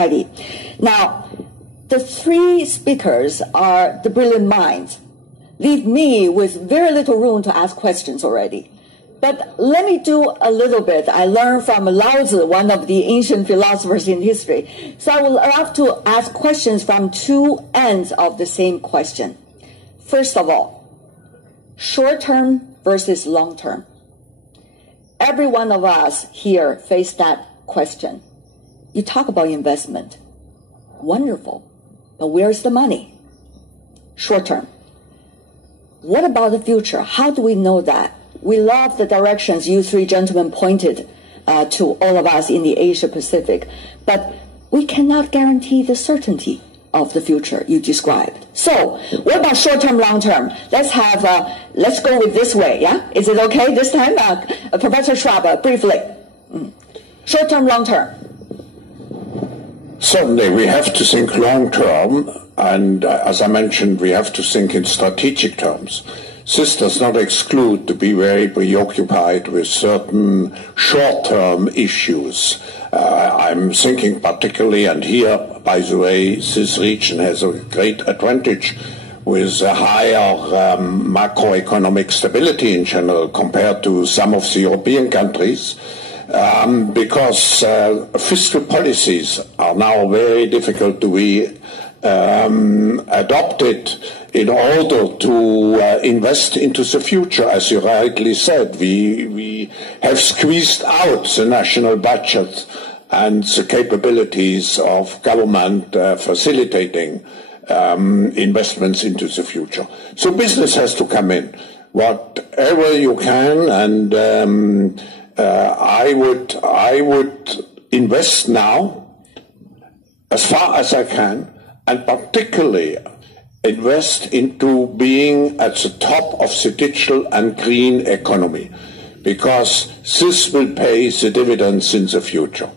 Now, the three speakers are the brilliant minds. Leave me with very little room to ask questions already. But let me do a little bit. I learned from Lao Tzu, one of the ancient philosophers in history. So I would love to ask questions from two ends of the same question. First of all, short-term versus long-term. Every one of us here face that question. You talk about investment. Wonderful. But where's the money? Short-term. What about the future? How do we know that? We love the directions you three gentlemen pointed to all of us in the Asia Pacific, but we cannot guarantee the certainty of the future you described. So, what about short-term, long-term? Let's go with this way, yeah? Is it okay this time? Professor Schwab, briefly. Short-term, long-term. Certainly, we have to think long-term, and as I mentioned, we have to think in strategic terms. This does not exclude to be very preoccupied with certain short-term issues. I'm thinking particularly, and here, by the way, this region has a great advantage with a higher macroeconomic stability in general compared to some of the European countries, because fiscal policies are now very difficult to be adopted in order to invest into the future. As you rightly said, we have squeezed out the national budget and the capabilities of government facilitating investments into the future. So business has to come in, whatever you can, and I would invest now as far as I can, and particularly invest into being at the top of the digital and green economy, because this will pay the dividends in the future,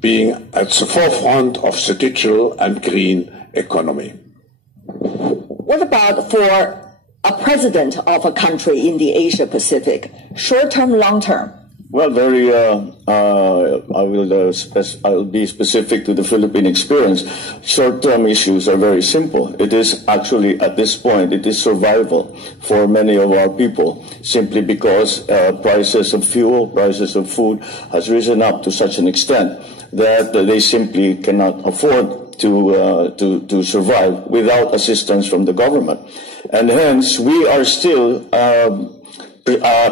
being at the forefront of the digital and green economy. What about for a president of a country in the Asia Pacific? Short-term, long-term? Well, I'll be specific to the Philippine experience. Short-term issues are very simple. It is actually, at this point, it is survival for many of our people, simply because prices of fuel, prices of food has risen up to such an extent that they simply cannot afford to survive without assistance from the government. And hence, we are still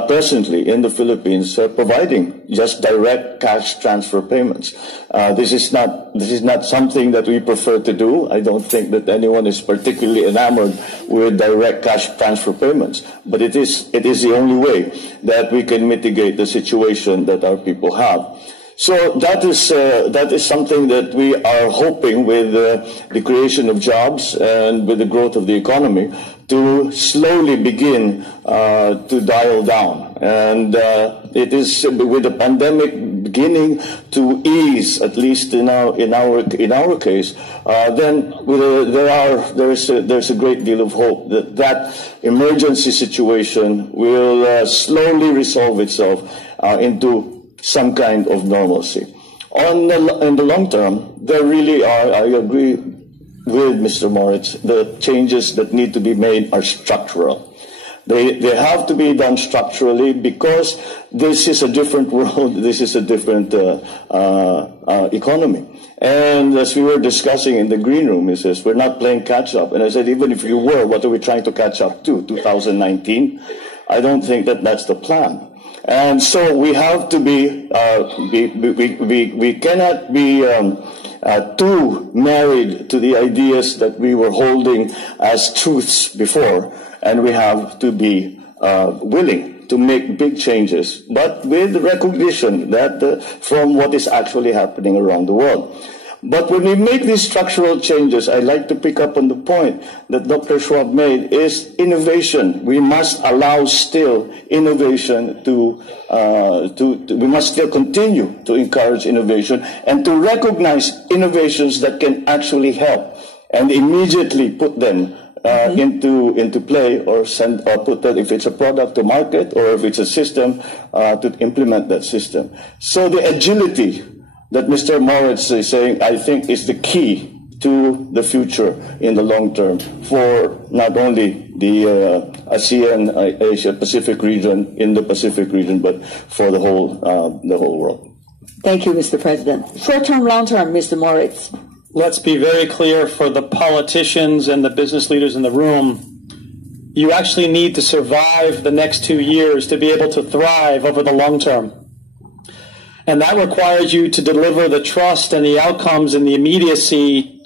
presently in the Philippines providing just direct cash transfer payments. This is not something that we prefer to do. I don't think that anyone is particularly enamored with direct cash transfer payments, but it is the only way that we can mitigate the situation that our people have. So that is something that we are hoping, with the creation of jobs and with the growth of the economy, to slowly begin to dial down. And it is with the pandemic beginning to ease, at least in our case, then there's a great deal of hope that emergency situation will slowly resolve itself into some kind of normalcy. In the long term, there really are, I agree with Mr. Moritz, the changes that need to be made are structural. They have to be done structurally, because this is a different world, this is a different economy. And as we were discussing in the green room, he says, we're not playing catch up. And I said, even if you were, what are we trying to catch up to? 2019? I don't think that that's the plan. And so we have to be, we cannot be too married to the ideas that we were holding as truths before, and we have to be willing to make big changes, but with recognition that from what is actually happening around the world. But when we make these structural changes, I'd like to pick up on the point that Dr. Schwab made, is innovation. We must allow still innovation we must still continue to encourage innovation and to recognize innovations that can actually help and immediately put them into play, or put that, if it's a product, to market, or if it's a system, to implement that system. So the agility that Mr. Moritz is saying, I think, is the key to the future in the long term for not only the ASEAN, Asia-Pacific region, Indo-Pacific region, but for the whole world. Thank you, Mr. President. Short-term, long-term, Mr. Moritz. Let's be very clear for the politicians and the business leaders in the room. You actually need to survive the next 2 years to be able to thrive over the long term. And that requires you to deliver the trust and the outcomes and the immediacy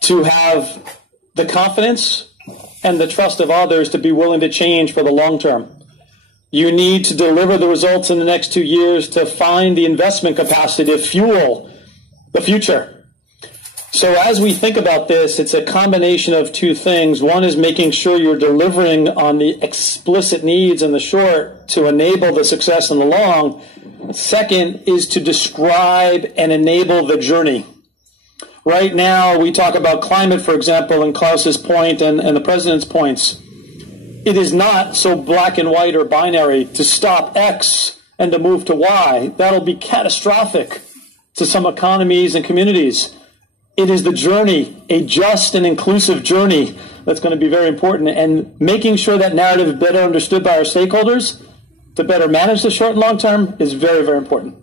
to have the confidence and the trust of others to be willing to change for the long term. You need to deliver the results in the next 2 years to find the investment capacity to fuel the future. So as we think about this, it's a combination of two things. One is making sure you're delivering on the explicit needs in the short to enable the success in the long. Second is to describe and enable the journey. Right now, we talk about climate, for example, and Klaus's point and the President's points. It is not so black and white or binary to stop X and to move to Y. That'll be catastrophic to some economies and communities. It is the journey, a just and inclusive journey, that's going to be very important. And making sure that narrative is better understood by our stakeholders to better manage the short and long term is very, very important.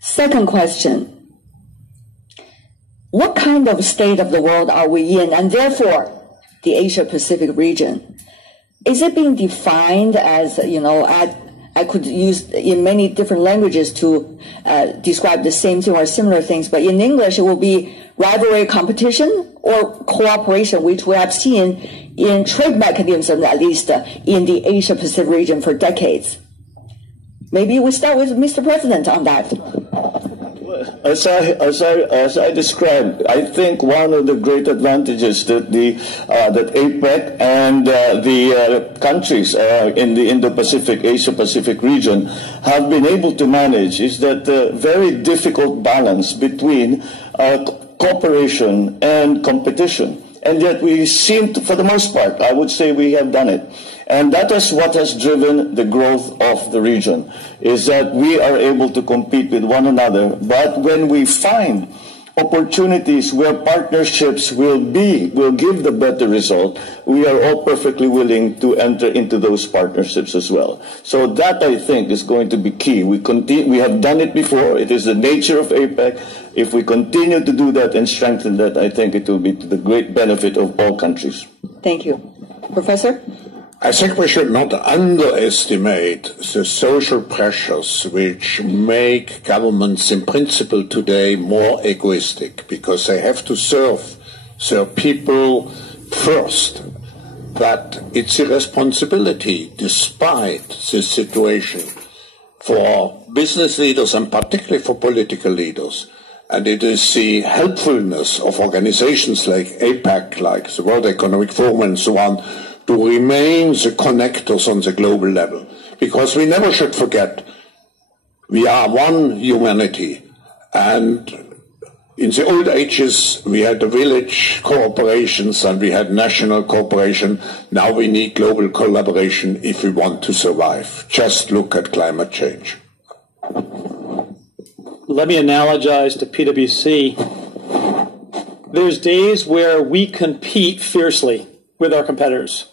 Second question. What kind of state of the world are we in, and therefore the Asia-Pacific region? Is it being defined as, I could use in many different languages to describe the same thing or similar things, but in English it will be rivalry, competition, or cooperation, which we have seen in trade mechanisms, at least in the Asia-Pacific region for decades. Maybe we start with Mr. President on that. As I described, I think one of the great advantages that that APEC and the countries in the Indo-Pacific, Asia-Pacific region have been able to manage is that very difficult balance between cooperation and competition. And yet we seem to, for the most part, I would say we have done it. And that is what has driven the growth of the region, is that we are able to compete with one another. But when we find opportunities where partnerships will give the better result, we are all perfectly willing to enter into those partnerships as well. So that, I think, is going to be key. We have done it before. It is the nature of APEC. If we continue to do that and strengthen that, I think it will be to the great benefit of all countries. Thank you. Professor? I think we should not underestimate the social pressures which make governments in principle today more egoistic, because they have to serve their people first. But it's a responsibility, despite this situation, for business leaders and particularly for political leaders. And it is the helpfulness of organizations like APEC, like the World Economic Forum and so on, to remain the connectors on the global level. Because we never should forget, we are one humanity. And in the old ages, we had the village corporations and we had national cooperation. Now we need global collaboration if we want to survive. Just look at climate change. Let me analogize to PwC. There's days where we compete fiercely with our competitors.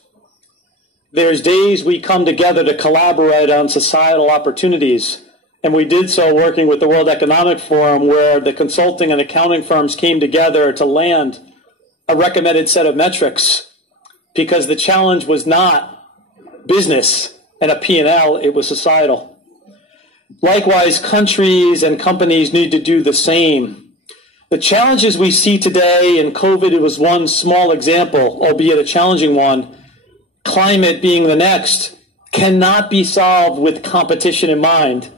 There's days we come together to collaborate on societal opportunities, and we did so working with the World Economic Forum, where the consulting and accounting firms came together to land a recommended set of metrics, because the challenge was not business and a P&L, it was societal. Likewise, countries and companies need to do the same. The challenges we see today, and COVID it was one small example, albeit a challenging one, climate being the next, cannot be solved with competition in mind.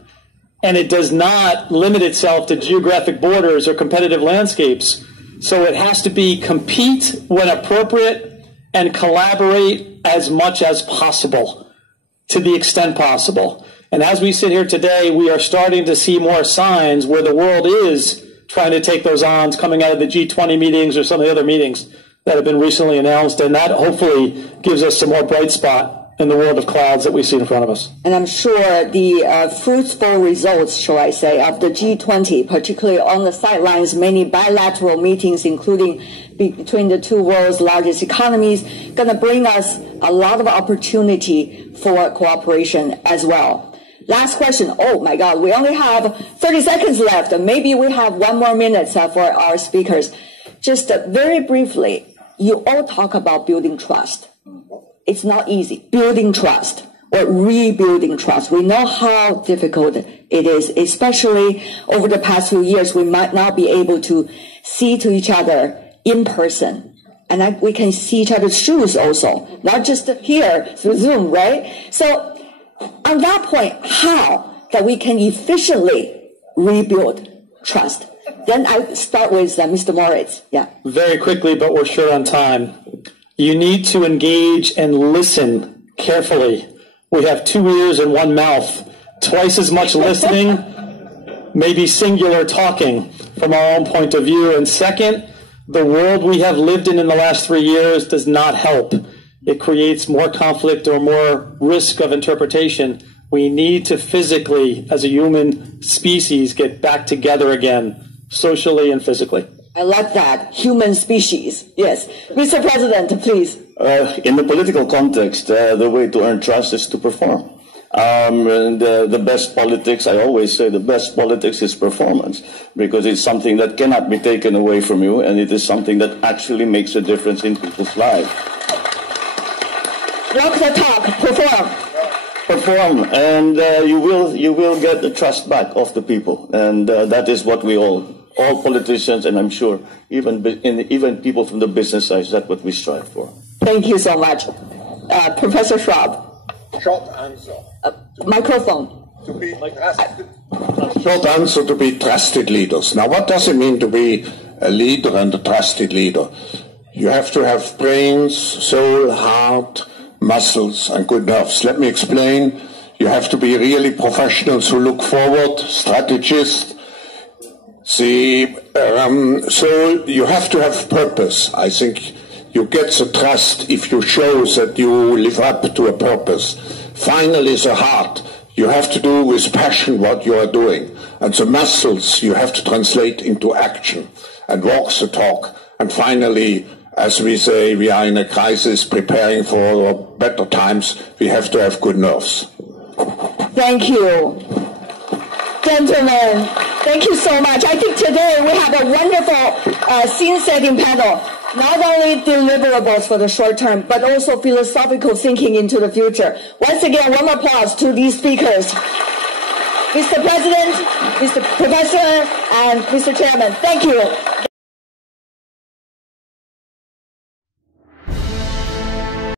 And it does not limit itself to geographic borders or competitive landscapes. So it has to be compete when appropriate and collaborate as much as possible, to the extent possible. And as we sit here today, we are starting to see more signs where the world is trying to take those on, coming out of the G20 meetings or some of the other meetings that have been recently announced. And that hopefully gives us some more bright spot in the world of clouds that we see in front of us. And I'm sure the fruitful results, shall I say, of the G20, particularly on the sidelines, many bilateral meetings, including between the two world's largest economies, going to bring us a lot of opportunity for cooperation as well. Last question. Oh my God, we only have 30 seconds left. Maybe we have 1 more minute for our speakers. Just very briefly, you all talk about building trust. It's not easy. Building trust or rebuilding trust. We know how difficult it is, especially over the past few years. We might not be able to see to each other in person. And we can see each other's shoes also, not just here through Zoom, right? So on that point, how that we can efficiently rebuild trust? Then I start with Mr. Moritz. Yeah. Very quickly, but we're short on time. You need to engage and listen carefully. We have 2 ears and 1 mouth, twice as much listening, maybe singular talking from our own point of view. And second, the world we have lived in the last 3 years does not help. It creates more conflict or more risk of interpretation. We need to physically, as a human species, get back together again, socially and physically. I like that. Human species. Yes. Mr. President, please. In the political context, the way to earn trust is to perform. And the best politics, I always say the best politics is performance, because it's something that cannot be taken away from you, and it is something that actually makes a difference in people's lives. Walk the talk, perform. Perform, and you will get the trust back of the people, and that is what we all politicians, and I'm sure even people from the business side, that's what we strive for. Thank you so much, Professor Schwab. Short answer. Microphone. Short answer: to be trusted leaders. Now, what does it mean to be a leader and a trusted leader? You have to have brains, soul, heart, muscles, and good nerves. Let me explain. You have to be really professionals who look forward, strategists. So you have to have purpose. I think you get the trust if you show that you live up to a purpose. Finally, the heart. You have to do with passion what you are doing. And the muscles you have to translate into action and walk the talk. And finally, as we say, we are in a crisis preparing for better times. We have to have good nerves. Thank you. Gentlemen, thank you so much. I think today we have a wonderful scene-setting panel. Not only deliverables for the short term, but also philosophical thinking into the future. Once again, one applause to these speakers. Mr. President, Mr. Professor, and Mr. Chairman, thank you.